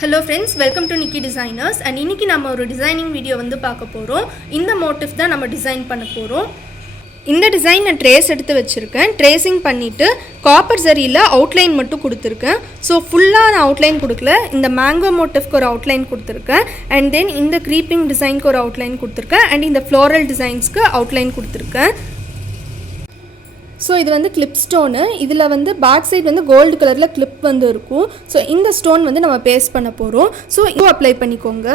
Hello friends, welcome to Nikki Designers and இன்னைக்கு நம்ம ஒரு டிசைனிங் வீடியோ வந்து பார்க்க போகிறோம். இந்த மோட்டிவ் தான் நம்ம டிசைன் பண்ண போகிறோம். இந்த டிசைன் நான் ட்ரேஸ் எடுத்து வச்சுருக்கேன். ட்ரேசிங் பண்ணிவிட்டு காப்பர் ஜரியில் அவுட்லைன் மட்டும் கொடுத்துருக்கேன். ஸோ ஃபுல்லாக நான் அவுட்லைன் கொடுக்கல. இந்த மேங்கோ மோட்டிவ்க்கு ஒரு அவுட்லைன் கொடுத்துருக்கேன். அண்ட் தென் இந்த க்ரீப்பிங் டிசைனுக்கு ஒரு அவுட்லைன் கொடுத்துருக்கேன். அண்ட் இந்த ஃப்ளோரல் டிசைன்ஸ்க்கு அவுட்லைன் கொடுத்துருக்கேன். ஸோ இது வந்து கிளிப் ஸ்டோனு. இதில் வந்து பேக் சைடு வந்து கோல்டு கலரில் கிளிப் வந்து இருக்கும். ஸோ இந்த ஸ்டோன் வந்து நம்ம பேஸ்ட் பண்ண போகிறோம். ஸோ க்ளூ அப்ளை பண்ணிக்கோங்க.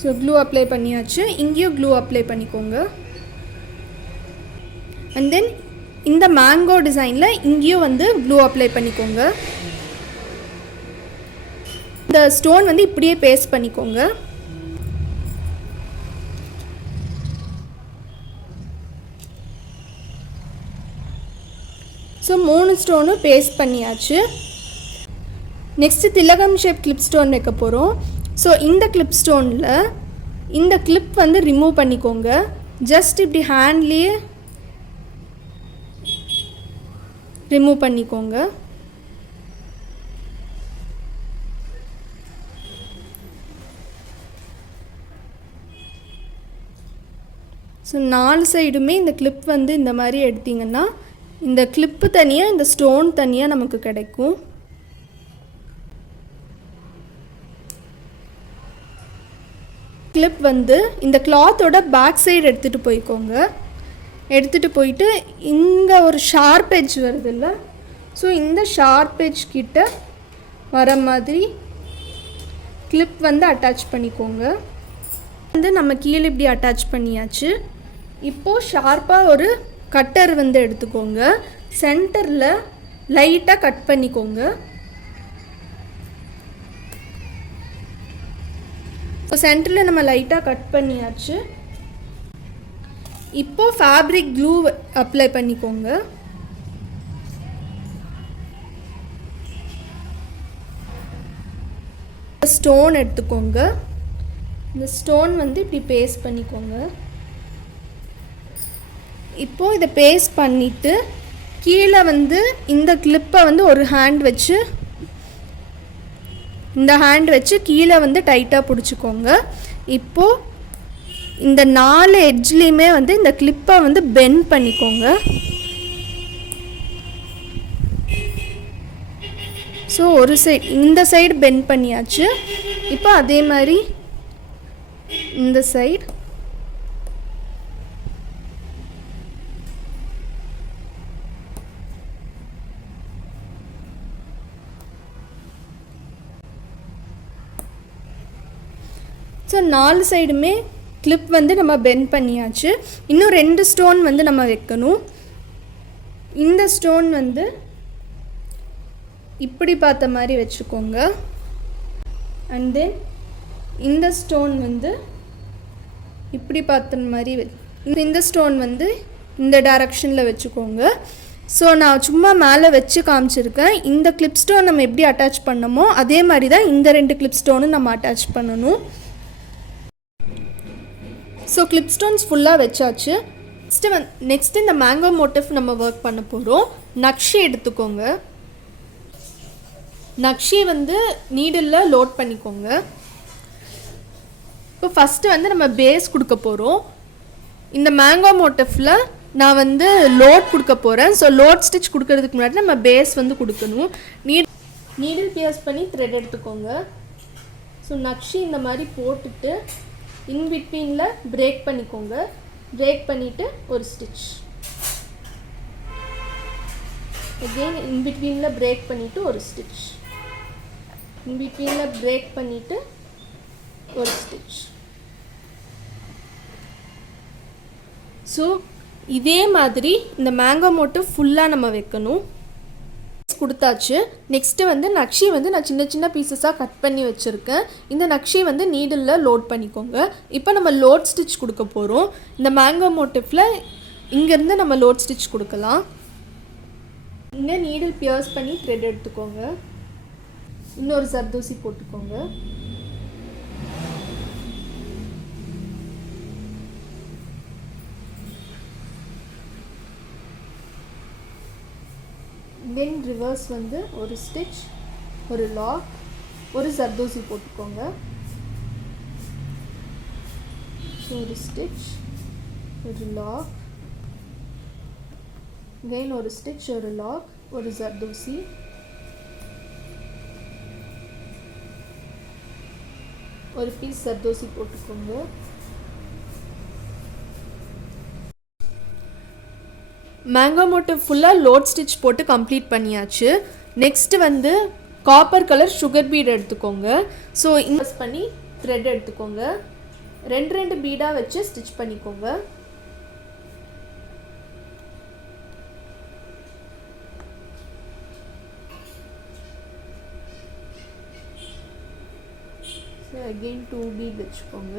ஸோ க்ளூ அப்ளை பண்ணியாச்சு. இங்கேயும் க்ளூ அப்ளை பண்ணிக்கோங்க. அண்ட் தென் இந்த மேங்கோ டிசைனில் இங்கேயும் வந்து க்ளூ அப்ளை பண்ணிக்கோங்க. இந்த ஸ்டோன் வந்து இப்படியே பேஸ்ட் பண்ணிக்கோங்க. ஸோ 3 ஸ்டோனும் பேஸ்ட் பண்ணியாச்சு. நெக்ஸ்ட்டு திலகம் ஷேப் கிளிப் ஸ்டோன் வைக்க போகிறோம். ஸோ இந்த கிளிப் ஸ்டோனில் இந்த கிளிப் வந்து ரிமூவ் பண்ணிக்கோங்க. ஜஸ்ட் இப்படி ஹேண்ட்லேயே ரிமூவ் பண்ணிக்கோங்க. ஸோ 4 சைடுமே இந்த கிளிப் வந்து இந்த மாதிரி எடுத்திங்கன்னா இந்த கிளிப்பு தனியாக இந்த ஸ்டோன் தனியாக நமக்கு கிடைக்கும். கிளிப் வந்து இந்த கிளாத்தோட பேக் சைடு எடுத்துகிட்டு போய்க்கோங்க. எடுத்துகிட்டு போயிட்டு இங்கே ஒரு ஷார்ப் எட்ஜ் வருதுல்ல, ஸோ இந்த ஷார்ப் எட்ஜ் கிட்ட வர மாதிரி கிளிப் வந்து அட்டாச் பண்ணிக்கோங்க. வந்து நம்ம கீழே இப்படி அட்டாச் பண்ணியாச்சு. இப்போது ஷார்ப்பாக ஒரு கட்டர் வந்து எடுத்துக்கோங்க. சென்டரில் லைட்டாக கட் பண்ணிக்கோங்க. இப்போ சென்டரில் நம்ம லைட்டாக கட் பண்ணியாச்சு. இப்போது ஃபேப்ரிக் க்ளூ அப்ளை பண்ணிக்கோங்க. ஸ்டோன் எடுத்துக்கோங்க. இந்த ஸ்டோன் வந்து இப்படி பேஸ்ட் பண்ணிக்கோங்க. இப்போது இதை பேஸ்ட் பண்ணிவிட்டு கீழே வந்து இந்த கிளிப்பை வந்து ஒரு ஹேண்ட் வச்சு இந்த ஹேண்ட் வச்சு கீழே வந்து டைட்டாக பிடிச்சிக்கோங்க. இப்போது இந்த 4 எட்ஜ்லேயுமே வந்து இந்த கிளிப்பை வந்து பெண்ட் பண்ணிக்கோங்க. ஸோ ஒரு சைடு இந்த சைடு பெண்ட் பண்ணியாச்சு. இப்போ அதே மாதிரி இந்த சைடு ஸோ 4 சைடுமே கிளிப் வந்து நம்ம பெண்ட் பண்ணியாச்சு. இன்னும் 2 ஸ்டோன் வந்து நம்ம வைக்கணும். இந்த ஸ்டோன் வந்து இப்படி பார்த்த மாதிரி வச்சுக்கோங்க. அண்ட் தென் இந்த ஸ்டோன் வந்து இப்படி பார்த்த மாதிரி இந்த ஸ்டோன் வந்து இந்த டைரக்ஷனில் வச்சுக்கோங்க. ஸோ நான் சும்மா மேலே வச்சு காமிச்சிருக்கேன். இந்த கிளிப் ஸ்டோன் நம்ம எப்படி அட்டாச் பண்ணமோ அதே மாதிரி தான் இந்த 2 கிளிப் ஸ்டோனும் நம்ம அட்டாச் பண்ணணும். ஸோ கிளிப் ஸ்டோன்ஸ் ஃபுல்லாக வச்சாச்சு. நெக்ஸ்ட்டு இந்த மேங்கோ மோட்டிவ் நம்ம ஒர்க் பண்ண போகிறோம். நக்ஷி எடுத்துக்கோங்க. நக்ஷி வந்து நீடிலில் லோட் பண்ணிக்கோங்க. இப்போ ஃபஸ்ட்டு வந்து நம்ம பேஸ் கொடுக்க போகிறோம். இந்த மேங்கோ மோட்டிவில் நான் வந்து லோட் கொடுக்க போகிறேன். ஸோ லோட் ஸ்டிச் கொடுக்கறதுக்கு முன்னாடி நம்ம பேஸ் வந்து கொடுக்கணும். நீடில் பியர்ஸ் பண்ணி த்ரெட் எடுத்துக்கோங்க. ஸோ நக்ஷி இந்த மாதிரி போட்டுட்டு இன்பிட்வீனில் பிரேக் பண்ணிக்கோங்க. பிரேக் பண்ணிவிட்டு ஒரு ஸ்டிச். அகெயின் இன்பிட்வீனில் பிரேக் பண்ணிவிட்டு ஒரு ஸ்டிச். இன்பிட்வீனில் பிரேக் பண்ணிவிட்டு ஒரு ஸ்டிச். ஸோ இதே மாதிரி இந்த மேங்கோ மோட்டிவ் ஃபுல்லாக நம்ம வைக்கணும். கொடுத்தாச்சு. நெக்ஸ்ட்டு வந்து நக்ஷி வந்து நான் சின்ன சின்ன பீசஸாக கட் பண்ணி வச்சுருக்கேன். இந்த நக்ஷி வந்து நீடிலில் லோட் பண்ணிக்கோங்க. இப்போ நம்ம லோட் ஸ்டிச் கொடுக்க போகிறோம். இந்த மேங்கோ மோட்டிவில் இங்கேருந்து நம்ம லோட் ஸ்டிச் கொடுக்கலாம். இங்கே நீடில் பியர்ஸ் பண்ணி த்ரெட் எடுத்துக்கோங்க. இன்னொரு சர்தூசி போட்டுக்கோங்க. தென் ரிவர்ஸ் வந்து ஒரு ஸ்டிச், ஒரு லாக், ஒரு ஜர்தோசி போட்டுக்கோங்க. ஸோ ஒரு ஸ்டிச், ஒரு லாக், அகைன் ஒரு ஸ்டிச், ஒரு லாக், ஒரு ஜர்தோசி, ஒரு பீஸ் ஜர்தோசி போட்டுக்கோங்க. மேங்கோ மோட்டிவ் ஃபுல்லாக லோட் ஸ்டிச் போட்டு கம்ப்ளீட் பண்ணியாச்சு. நெக்ஸ்ட்டு வந்து காப்பர் கலர் சுகர் பீட் எடுத்துக்கோங்க. ஸோ இன்வெஸ்ட் பண்ணி த்ரெட் எடுத்துக்கோங்க. 2 பீடாக வச்சு ஸ்டிச் பண்ணிக்கோங்க. ஸோ அகெயின் 2 பீட் வச்சுக்கோங்க.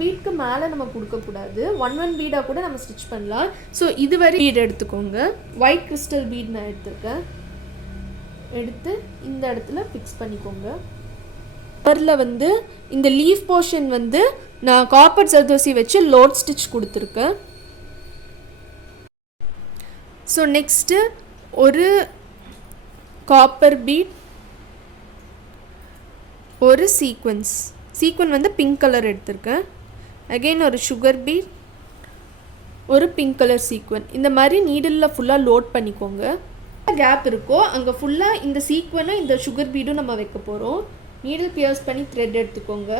பீட்க்கு மேலே நம்ம கொடுக்கக்கூடாது. 1 பீடாக கூட நம்ம ஸ்டிச் பண்ணலாம். ஸோ இதுவரை பீட் எடுத்துக்கோங்க. ஒயிட் கிறிஸ்டல் பீட் நான் எடுத்துருக்கேன். எடுத்து இந்த இடத்துல ஃபிக்ஸ் பண்ணிக்கோங்க. கவரில் வந்து இந்த லீஃப் போர்ஷன் வந்து நான் காப்பர் ஜர்தோசி வச்சு லோட் ஸ்டிச் கொடுத்துருக்கேன். ஸோ நெக்ஸ்ட்டு ஒரு காப்பர் பீட், ஒரு சீக்வன் வந்து பிங்க் கலர் எடுத்திருக்கேன். அகெயின் ஒரு சுகர் பீட், ஒரு பிங்க் கலர் சீக்வன். இந்த மாதிரி நீடிலில் ஃபுல்லாக லோட் பண்ணிக்கோங்க. கேப் இருக்கோ அங்கே ஃபுல்லாக இந்த சீக்வனும் இந்த சுகர் பீடும் நம்ம வைக்க போகிறோம். நீடில் பியர்ஸ் பண்ணி த்ரெட் எடுத்துக்கோங்க.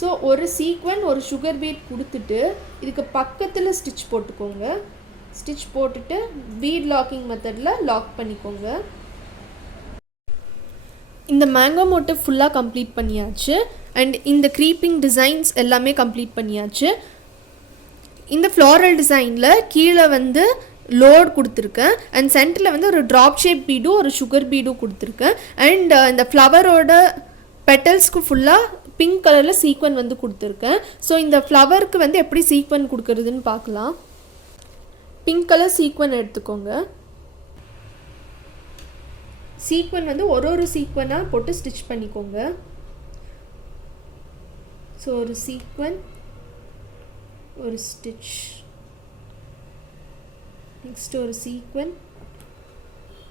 ஸோ ஒரு சீக்வன் ஒரு சுகர் பீட் கொடுத்துட்டு இதுக்கு பக்கத்தில் ஸ்டிச் போட்டுக்கோங்க. ஸ்டிச் போட்டுட்டு பீட் லாக்கிங் மெத்தடில் லாக் பண்ணிக்கோங்க. இந்த மேங்கோ மோட்டிவ் ஃபுல்லாக கம்ப்ளீட் பண்ணியாச்சு. அண்ட் இந்த க்ரீப்பிங் டிசைன்ஸ் எல்லாமே கம்ப்ளீட் பண்ணியாச்சு. இந்த ஃப்ளாரல் டிசைனில் கீழே வந்து லோட் கொடுத்துருக்கேன். அண்ட் சென்டரில் வந்து ஒரு ட்ராப் ஷேப் பீடும் ஒரு சுகர் பீடும் கொடுத்துருக்கேன். அண்ட் இந்த ஃப்ளவரோட பெட்டல்ஸ்க்கு ஃபுல்லாக பிங்க் கலரில் சீக்வன் வந்து கொடுத்துருக்கேன். ஸோ இந்த ஃப்ளவருக்கு வந்து எப்படி சீக்வன் கொடுக்குறதுன்னு பார்க்கலாம். பிங்க் கலர் சீக்வன் எடுத்துக்கோங்க. சீக்வன் வந்து ஒரு சீக்வனாக போட்டு ஸ்டிச் பண்ணிக்கோங்க. ஸோ ஒரு சீக்வன், ஒரு ஸ்டிச், நெக்ஸ்ட்டு ஒரு சீக்வன்,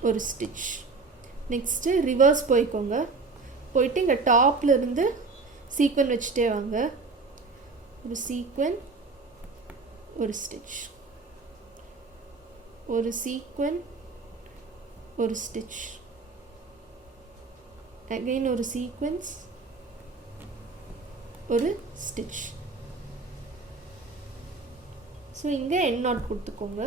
ஒரு ஸ்டிச். நெக்ஸ்ட்டு ரிவர்ஸ் போய்க்கோங்க. போயிட்டு இங்கே டாப்லேருந்து சீக்வன் வச்சுட்டே வாங்க. ஒரு சீக்வன், ஒரு ஸ்டிச், ஒரு சீக்வன், ஒரு ஸ்டிச், அகைன் ஒரு சீக்வன்ஸ், ஒரு ஸ்டிச். ஸோ இங்கே எண்ட் நாட் கொடுத்துக்கோங்க.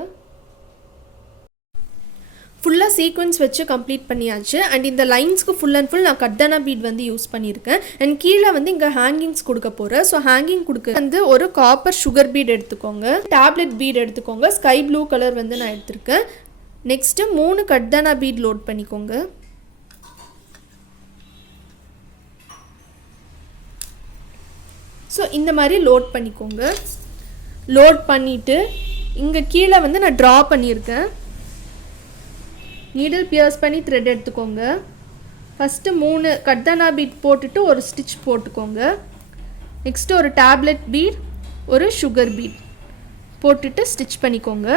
ஃபுல்லாக சீக்வன்ஸ் வச்சு கம்ப்ளீட் பண்ணியாச்சு. அண்ட் இந்த லைன்ஸ்க்கு ஃபுல் அண்ட் ஃபுல் நான் கர்தானா பீட் வந்து யூஸ் பண்ணியிருக்கேன். அண்ட் கீழே வந்து இங்கே ஹேங்கிங்ஸ் கொடுக்க போகிறேன். ஸோ ஹேங்கிங் கொடுக்க வந்து ஒரு காப்பர் சுகர் பீட் எடுத்துக்கோங்க. டேப்லெட் பீட் எடுத்துக்கோங்க. ஸ்கை ப்ளூ கலர் வந்து நான் எடுத்திருக்கேன். நெக்ஸ்ட்டு 3 கர்தானா பீட் லோட் பண்ணிக்கோங்க. ஸோ இந்த மாதிரி லோட் பண்ணிக்கோங்க. லோட் பண்ணிவிட்டு இங்கே கீழே வந்து நான் ட்ரா பண்ணியிருக்கேன். நீடில் பியர்ஸ் பண்ணி த்ரெட் எடுத்துக்கோங்க. ஃபஸ்ட்டு 3 கர்தானா பீட் போட்டுட்டு ஒரு ஸ்டிச் போட்டுக்கோங்க. நெக்ஸ்ட்டு ஒரு டேப்லெட் பீட், ஒரு சுகர் பீட் போட்டுட்டு ஸ்டிச் பண்ணிக்கோங்க.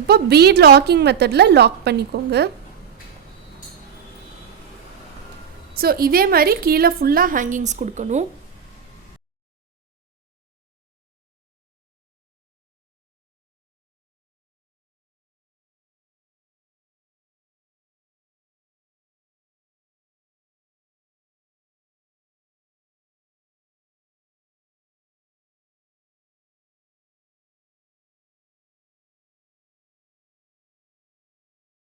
இப்போ பீட் லாக்கிங் மெத்தடில் லாக் பண்ணிக்கோங்க. ஸோ இதே மாதிரி கீழே ஃபுல்லாக ஹேங்கிங்ஸ் கொடுக்கணும்.